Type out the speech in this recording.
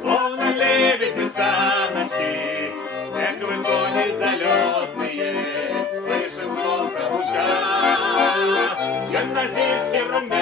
Словно лебеди саночки, как вы кони залетные, слышим звон каблучка, гимназистки румяные.